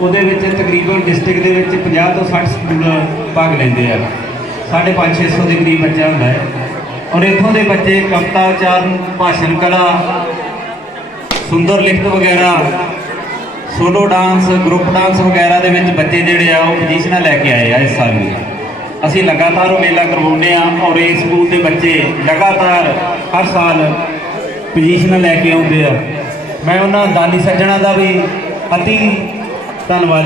ਉਹਦੇ ਵਿੱਚ ਤਕਰੀਬਨ ਡਿਸਟ੍ਰਿਕਟ ਦੇ ਵਿੱਚ 50 ਤੋਂ 60 ਸਕੂਲ ਭਾਗ ਲੈਂਦੇ ਆ। ਸਾਢੇ ਪੰਜ 600 ਦੇ ਕਰੀਬ ਬੱਚਾ ਹੁੰਦਾ ਹੈ। ਔਰ ਇੱਥੋਂ ਦੇ ਬੱਚੇ ਕਵਿਤਾ, ਉਚਾਰਨ, ਭਾਸ਼ਣ, ਕਲਾ, ਸੁੰਦਰ ਲਿਖਤ ਵਗੈਰਾ, ਸੋਲੋ ਡਾਂਸ, ਗਰੁੱਪ ਡਾਂਸ ਵਗੈਰਾ ਦੇ ਵਿੱਚ ਬੱਚੇ ਜਿਹੜੇ ਆ, ਉਹ ਪੋਜੀਸ਼ਨਾਂ ਲੈ ਕੇ ਆਏ ਆ ਇਸ ਸਾਲ ਵੀ। ਅਸੀਂ ਲਗਾਤਾਰ ਉਹ ਮੇਲਾ ਕਰਵਾਉਂਦੇ ਆ ਔਰ ਇਹ ਸਕੂਲ ਦੇ ਬੱਚੇ ਲਗਾਤਾਰ ਹਰ ਸਾਲ ਪੋਜੀਸ਼ਨਾਂ ਲੈ ਕੇ ਆਉਂਦੇ ਆ। ਮੈਂ ਉਹਨਾਂ ਦਾਨੀ ਸੱਜਣਾ ਦਾ ਵੀ ਅਤੀ ਧੰਨਵਾਦ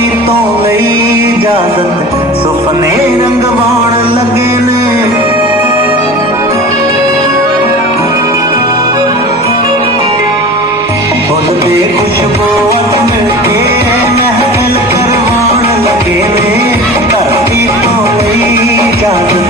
ਧਰਤੀ ਤੋਂ ਲਈ ਇਜਾਜ਼ਤ, ਸੁਪਨੇ ਰੰਗਵਾਉਣ ਲੱਗੇ ਨੇ। ਫੁੱਲ ਤੇ ਖੁਸ਼ਬੂ ਮਿਲ ਕੇ ਮਹਿਲ ਕਰਵਾਉਣ ਲੱਗੇ ਨੇ। ਧਰਤੀ ਤੋਂ ਲਈ ਇਜਾਜ਼ਤ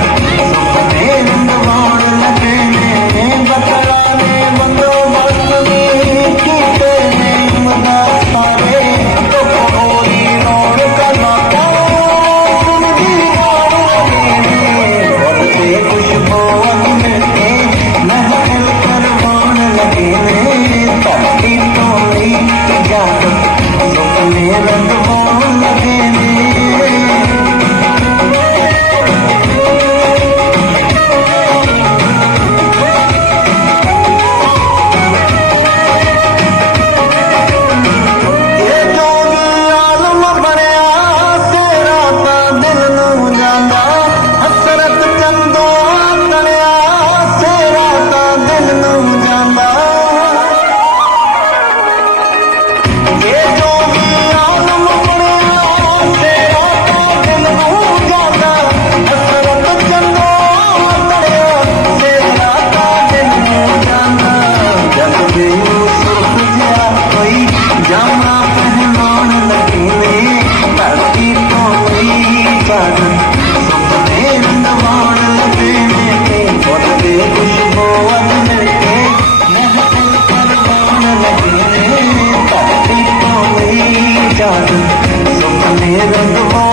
Something in the morning.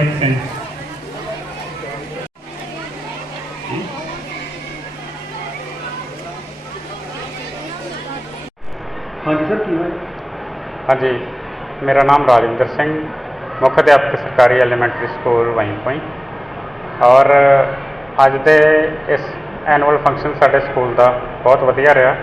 ਹਾਂਜੀ ਸਰ ਕੀ ਹਾਂਜੀ ਮੇਰਾ ਨਾਮ ਰਾਜਿੰਦਰ ਸਿੰਘ ਮੁੱਖ ਅਧਿਆਪਕ ਸਰਕਾਰੀ ਐਲੀਮੈਂਟਰੀ ਸਕੂਲ ਵਾਈਪੋਈ ਔਰ ਅੱਜ ਦੇ ਇਸ ਐਨੂਅਲ ਫੰਕਸ਼ਨ ਸਾਡੇ ਸਕੂਲ ਦਾ ਬਹੁਤ ਵਧੀਆ ਰਿਹਾ।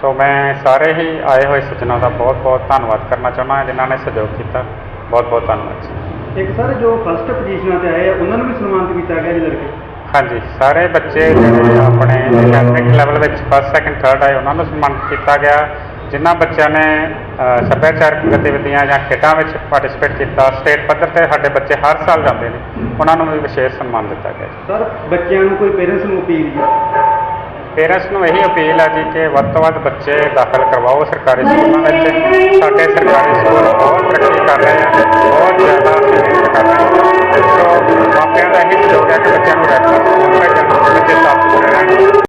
ਸੋ ਮੈਂ ਸਾਰੇ ਹੀ ਆਏ ਹੋਏ ਸੱਜਣਾਂ ਦਾ ਬਹੁਤ ਬਹੁਤ ਧੰਨਵਾਦ ਕਰਨਾ ਚਾਹੁੰਦਾ ਜਿਨ੍ਹਾਂ ਨੇ ਸਹਿਯੋਗ ਕੀਤਾ। ਬਹੁਤ ਬਹੁਤ ਧੰਨਵਾਦ ਜੀ। ਇੱਕ ਸਰ ਜੋ ਫਸਟ ਪੋਜੀਸ਼ਨਾਂ ਤੇ ਆਏ ਆ ਉਹਨਾਂ ਨੂੰ ਵੀ ਸਨਮਾਨਿਤ ਕੀਤਾ ਗਿਆ ਜੀ ਲੜਕੇ? ਹਾਂਜੀ ਸਾਰੇ ਬੱਚੇ ਜਿਹੜੇ ਆਪਣੇ ਅਕੈਡਮਿਕ ਲੈਵਲ ਵਿੱਚ ਫਸਟ ਸੈਕੰਡ ਥਰਡ ਆਏ ਉਹਨਾਂ ਨੂੰ ਸਨਮਾਨਿਤ ਕੀਤਾ ਗਿਆ। ਜਿਨ੍ਹਾਂ ਬੱਚਿਆਂ ਨੇ ਸੱਭਿਆਚਾਰਕ ਗਤੀਵਿਧੀਆਂ ਜਾਂ ਖੇਡਾਂ ਵਿੱਚ ਪਾਰਟਿਸਿਪੇਟ ਕੀਤਾ ਸਟੇਟ ਪੱਧਰ ਤੇ ਸਾਡੇ ਬੱਚੇ ਹਰ ਸਾਲ ਜਾਂਦੇ ਨੇ ਉਹਨਾਂ ਨੂੰ ਵੀ ਵਿਸ਼ੇਸ਼ ਸਨਮਾਨ ਦਿੱਤਾ ਗਿਆ ਸਰ ਬੱਚਿਆਂ ਨੂੰ ਕੋਈ ਪੇਰੈਂਟਸ ਨੂੰ ਅਪੀਲ ਜੀ? ਪੇਰੈਂਟਸ ਨੂੰ ਇਹੀ ਅਪੀਲ ਹੈ ਜੀ ਕਿ ਵੱਧ ਤੋਂ ਵੱਧ ਬੱਚੇ ਦਾਖਲ ਕਰਵਾਓ ਸਰਕਾਰੀ ਸਕੂਲਾਂ ਵਿੱਚ। ਸਾਡੇ ਸਰਕਾਰੀ ਸਕੂਲ ਬਹੁਤ ਤਰੱਕੀ ਕਰ ਰਹੇ ਹਨ ਬਹੁਤ ਜ਼ਿਆਦਾ ਮਿਹਨਤ ਕਰ ਰਹੇ ਹਨ ਸੋ ਮਾਪਿਆਂ ਦਾ ਇਹੀ ਸਹਿਯੋਗ ਹੈ ਕਿ ਬੱਚਿਆਂ ਨੂੰ ਰੈਗੂਲਰ ਸਕੂਲ ਭੇਜਣ ਬੱਚੇ ਸਾਫ਼ ਸੁਥਰੇ ਰਹਿਣ।